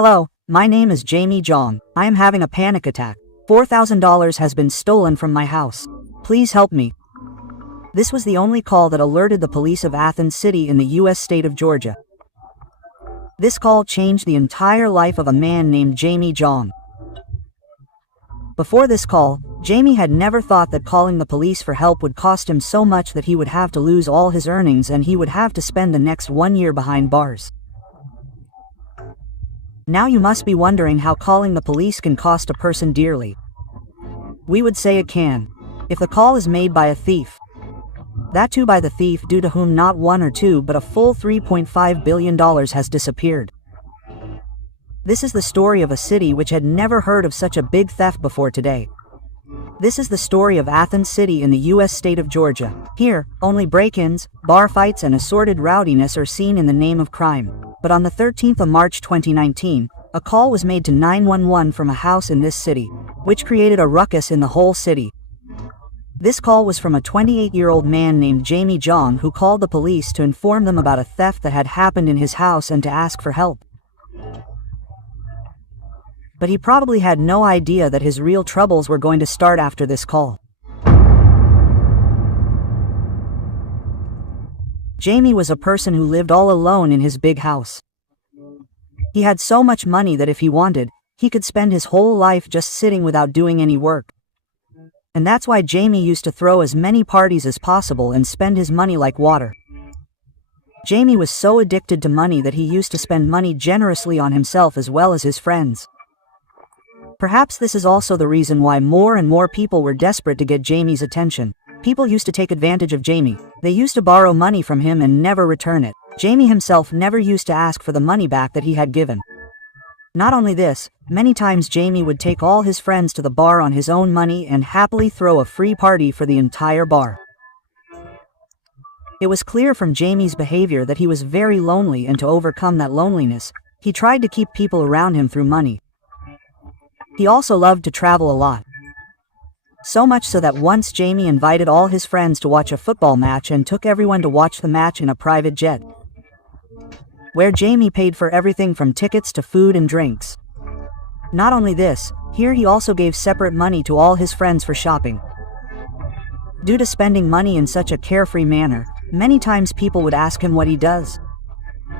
Hello, my name is Jamie Jong. I am having a panic attack. $4,000 has been stolen from my house. Please help me. This was the only call that alerted the police of Athens City in the U.S. state of Georgia. This call changed the entire life of a man named Jamie Jong. Before this call, Jamie had never thought that calling the police for help would cost him so much that he would have to lose all his earnings and he would have to spend the next 1 year behind bars. Now you must be wondering how calling the police can cost a person dearly. We would say it can, if the call is made by a thief. That too by the thief due to whom not one or two but a full $3.5 billion has disappeared. This is the story of a city which had never heard of such a big theft before today. This is the story of Athens City in the U.S. state of Georgia. Here, only break-ins, bar fights and assorted rowdiness are seen in the name of crime. But on the 13th of March 2019, a call was made to 911 from a house in this city, which created a ruckus in the whole city. This call was from a 28-year-old man named Jamie Jong who called the police to inform them about a theft that had happened in his house and to ask for help. But he probably had no idea that his real troubles were going to start after this call. Jamie was a person who lived all alone in his big house. He had so much money that if he wanted, he could spend his whole life just sitting without doing any work. And that's why Jamie used to throw as many parties as possible and spend his money like water. Jamie was so addicted to money that he used to spend money generously on himself as well as his friends. Perhaps this is also the reason why more and more people were desperate to get Jamie's attention. People used to take advantage of Jamie. They used to borrow money from him and never return it. Jamie himself never used to ask for the money back that he had given. Not only this, many times Jamie would take all his friends to the bar on his own money and happily throw a free party for the entire bar. It was clear from Jamie's behavior that he was very lonely, and to overcome that loneliness, he tried to keep people around him through money. He also loved to travel a lot. So much so that once Jamie invited all his friends to watch a football match and took everyone to watch the match in a private jet, where Jamie paid for everything from tickets to food and drinks. Not only this, here he also gave separate money to all his friends for shopping. Due to spending money in such a carefree manner, many times people would ask him what he does.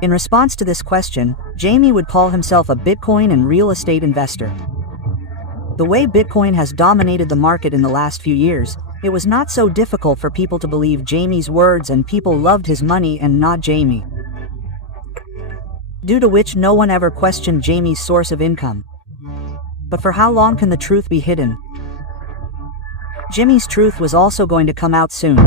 In response to this question, Jamie would call himself a Bitcoin and real estate investor. The way Bitcoin has dominated the market in the last few years, it was not so difficult for people to believe Jamie's words, and people loved his money and not Jamie. Due to which no one ever questioned Jamie's source of income. But for how long can the truth be hidden? Jimmy's truth was also going to come out soon.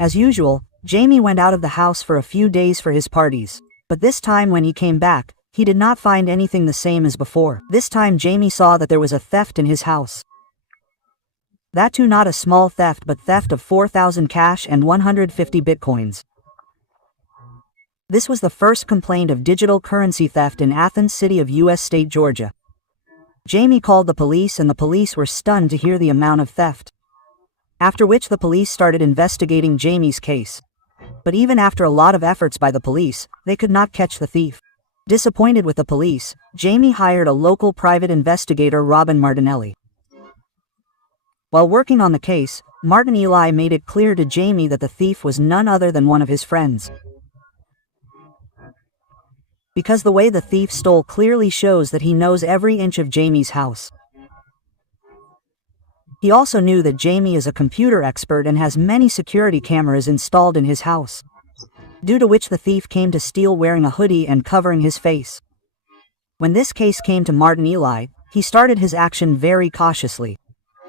As usual, Jamie went out of the house for a few days for his parties. But this time when he came back, he did not find anything the same as before. This time Jamie saw that there was a theft in his house. That too not a small theft, but theft of 4,000 cash and 150 bitcoins. This was the first complaint of digital currency theft in Athens City of U.S. state Georgia. Jamie called the police and the police were stunned to hear the amount of theft. After which the police started investigating Jamie's case. But even after a lot of efforts by the police, they could not catch the thief. Disappointed with the police, Jamie hired a local private investigator, Robin Martinelli. While working on the case, Martin Eli made it clear to Jamie that the thief was none other than one of his friends. Because the way the thief stole clearly shows that he knows every inch of Jamie's house. He also knew that Jamie is a computer expert and has many security cameras installed in his house. Due to which the thief came to steal wearing a hoodie and covering his face. When this case came to Martin Eli, he started his action very cautiously.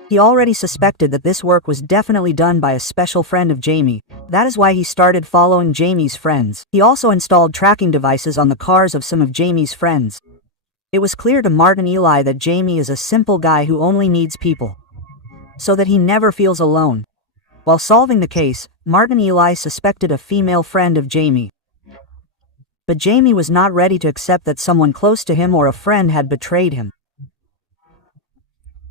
He already suspected that this work was definitely done by a special friend of Jamie. That is why he started following Jamie's friends. He also installed tracking devices on the cars of some of Jamie's friends. It was clear to Martin Eli that Jamie is a simple guy who only needs people, so that he never feels alone. While solving the case, Martin Eli suspected a female friend of Jamie. But Jamie was not ready to accept that someone close to him or a friend had betrayed him.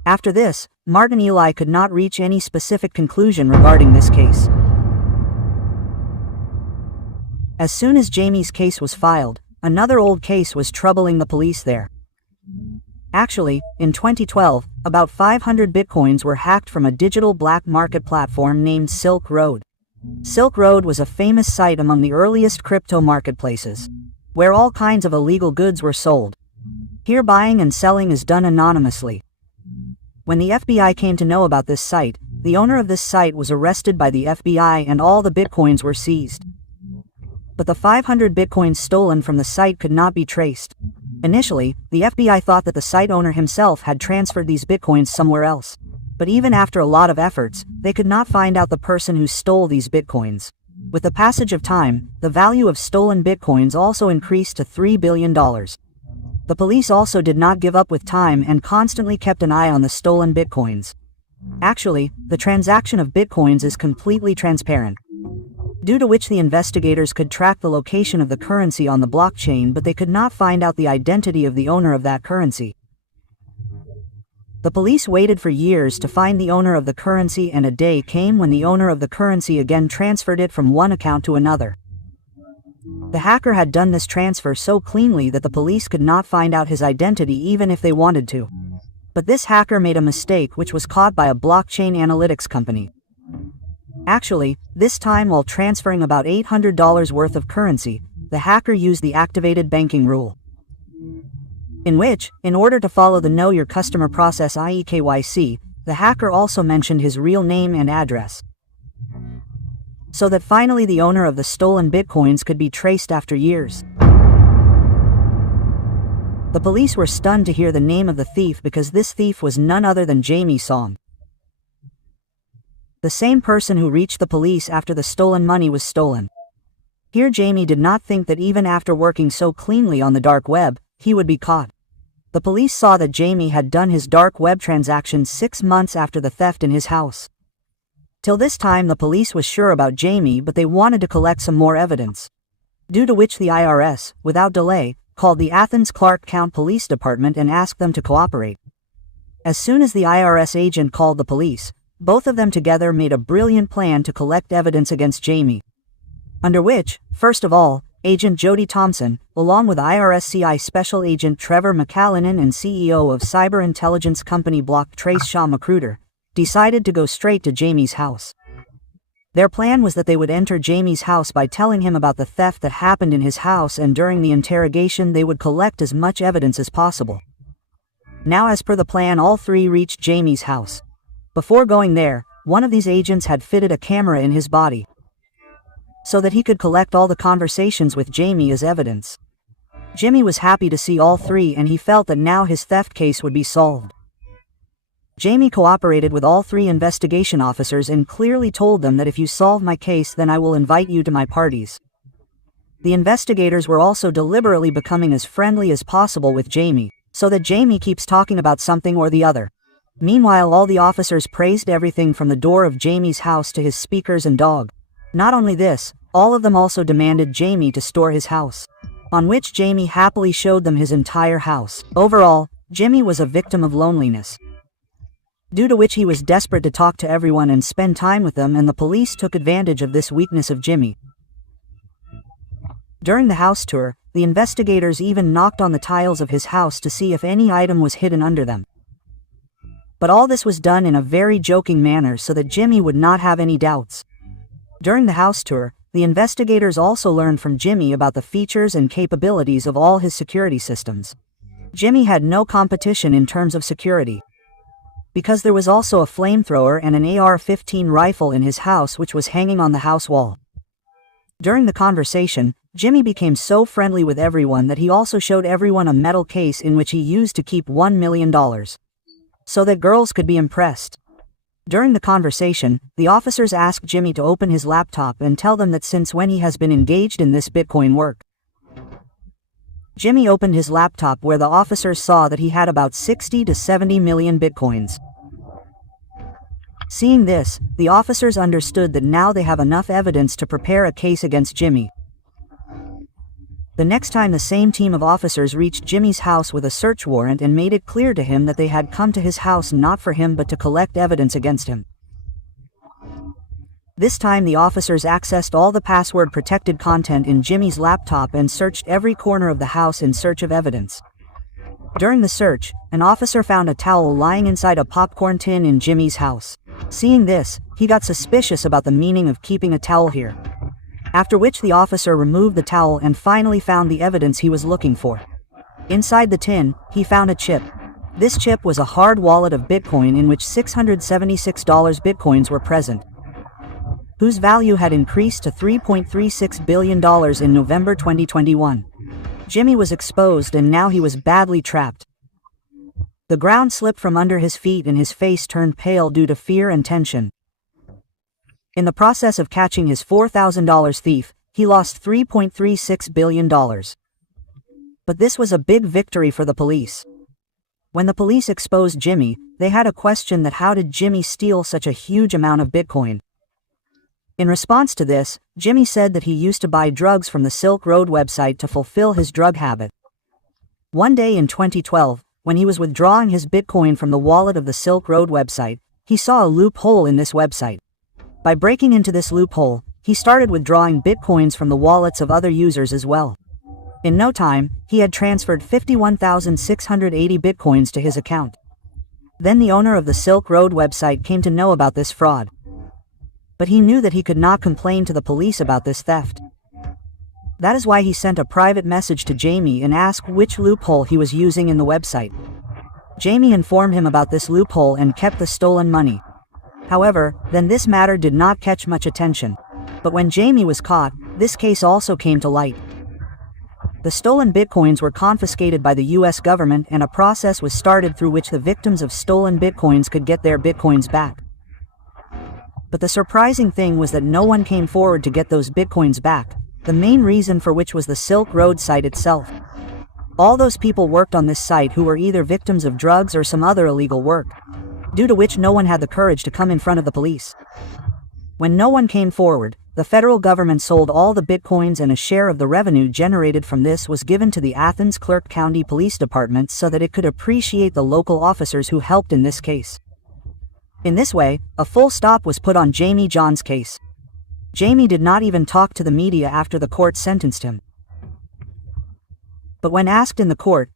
After this, Martin Eli could not reach any specific conclusion regarding this case. As soon as Jamie's case was filed, another old case was troubling the police there. Actually, in 2012, about 500 bitcoins were hacked from a digital black market platform named Silk Road. Silk Road was a famous site among the earliest crypto marketplaces, where all kinds of illegal goods were sold. Here buying and selling is done anonymously. When the FBI came to know about this site, the owner of this site was arrested by the FBI and all the bitcoins were seized. But the 500 bitcoins stolen from the site could not be traced. Initially, the FBI thought that the site owner himself had transferred these bitcoins somewhere else. But even after a lot of efforts, they could not find out the person who stole these bitcoins. With the passage of time, the value of stolen bitcoins also increased to $3 billion. The police also did not give up with time and constantly kept an eye on the stolen bitcoins. Actually, the transaction of bitcoins is completely transparent, due to which the investigators could track the location of the currency on the blockchain, but they could not find out the identity of the owner of that currency. The police waited for years to find the owner of the currency, and a day came when the owner of the currency again transferred it from one account to another. The hacker had done this transfer so cleanly that the police could not find out his identity even if they wanted to. But this hacker made a mistake which was caught by a blockchain analytics company. Actually, this time while transferring about $800 worth of currency, the hacker used the activated banking rule, in which, in order to follow the Know Your Customer process, i.e. KYC, the hacker also mentioned his real name and address, so that finally the owner of the stolen bitcoins could be traced after years. The police were stunned to hear the name of the thief, because this thief was none other than Jamie Song, the same person who reached the police after the stolen money was stolen. Here Jamie did not think that even after working so cleanly on the dark web, he would be caught. The police saw that Jamie had done his dark web transactions 6 months after the theft in his house. Till this time the police was sure about Jamie, but they wanted to collect some more evidence. Due to which the IRS, without delay, called the Athens Clark County Police Department and asked them to cooperate. As soon as the IRS agent called the police, both of them together made a brilliant plan to collect evidence against Jamie. Under which, first of all, Agent Jody Thompson, along with IRS-CI Special Agent Trevor McCallinen and CEO of cyber intelligence company Block Trace Shaw Magruder, decided to go straight to Jamie's house. Their plan was that they would enter Jamie's house by telling him about the theft that happened in his house, and during the interrogation they would collect as much evidence as possible. Now, as per the plan, all three reached Jamie's house. Before going there, one of these agents had fitted a camera in his body, so that he could collect all the conversations with Jamie as evidence. Jimmy was happy to see all three, and he felt that now his theft case would be solved. Jamie cooperated with all three investigation officers and clearly told them that if you solve my case, then I will invite you to my parties. The investigators were also deliberately becoming as friendly as possible with Jamie, so that Jamie keeps talking about something or the other. Meanwhile, all the officers praised everything from the door of Jamie's house to his speakers and dog. Not only this, all of them also demanded Jamie to store his house, on which Jamie happily showed them his entire house. Overall, Jimmy was a victim of loneliness, due to which he was desperate to talk to everyone and spend time with them, and the police took advantage of this weakness of Jimmy. During the house tour, the investigators even knocked on the tiles of his house to see if any item was hidden under them. But all this was done in a very joking manner so that Jimmy would not have any doubts. During the house tour, the investigators also learned from Jimmy about the features and capabilities of all his security systems. Jimmy had no competition in terms of security, because there was also a flamethrower and an AR-15 rifle in his house which was hanging on the house wall. During the conversation, Jimmy became so friendly with everyone that he also showed everyone a metal case in which he used to keep $1 million, so that girls could be impressed. During the conversation, the officers asked Jimmy to open his laptop and tell them that since when he has been engaged in this Bitcoin work. Jimmy opened his laptop, where the officers saw that he had about 60 to 70 million Bitcoins. Seeing this, the officers understood that now they have enough evidence to prepare a case against Jimmy. The next time the same team of officers reached Jimmy's house with a search warrant and made it clear to him that they had come to his house not for him but to collect evidence against him. This time the officers accessed all the password-protected content in Jimmy's laptop and searched every corner of the house in search of evidence. During the search, an officer found a towel lying inside a popcorn tin in Jimmy's house. Seeing this, he got suspicious about the meaning of keeping a towel here. After which the officer removed the towel and finally found the evidence he was looking for. Inside the tin, he found a chip. This chip was a hard wallet of Bitcoin in which $676 Bitcoins were present, whose value had increased to $3.36 billion in November 2021. Jimmy was exposed and now he was badly trapped. The ground slipped from under his feet and his face turned pale due to fear and tension. In the process of catching his $4,000 thief, he lost $3.36 billion. But this was a big victory for the police. When the police exposed Jimmy, they had a question that how did Jimmy steal such a huge amount of Bitcoin? In response to this, Jimmy said that he used to buy drugs from the Silk Road website to fulfill his drug habit. One day in 2012, when he was withdrawing his Bitcoin from the wallet of the Silk Road website, he saw a loophole in this website. By breaking into this loophole, he started withdrawing Bitcoins from the wallets of other users as well. In no time, he had transferred 51,680 Bitcoins to his account. Then the owner of the Silk Road website came to know about this fraud. But he knew that he could not complain to the police about this theft. That is why he sent a private message to Jamie and asked which loophole he was using in the website. Jamie informed him about this loophole and kept the stolen money. However, then this matter did not catch much attention. But when Jamie was caught, this case also came to light. The stolen Bitcoins were confiscated by the US government and a process was started through which the victims of stolen Bitcoins could get their Bitcoins back. But the surprising thing was that no one came forward to get those Bitcoins back, the main reason for which was the Silk Road site itself. All those people worked on this site who were either victims of drugs or some other illegal work, due to which no one had the courage to come in front of the police. When no one came forward, the federal government sold all the Bitcoins and a share of the revenue generated from this was given to the Athens Clarke County Police Department so that it could appreciate the local officers who helped in this case. In this way, a full stop was put on Jamie John's case. Jamie did not even talk to the media after the court sentenced him. But when asked in the court,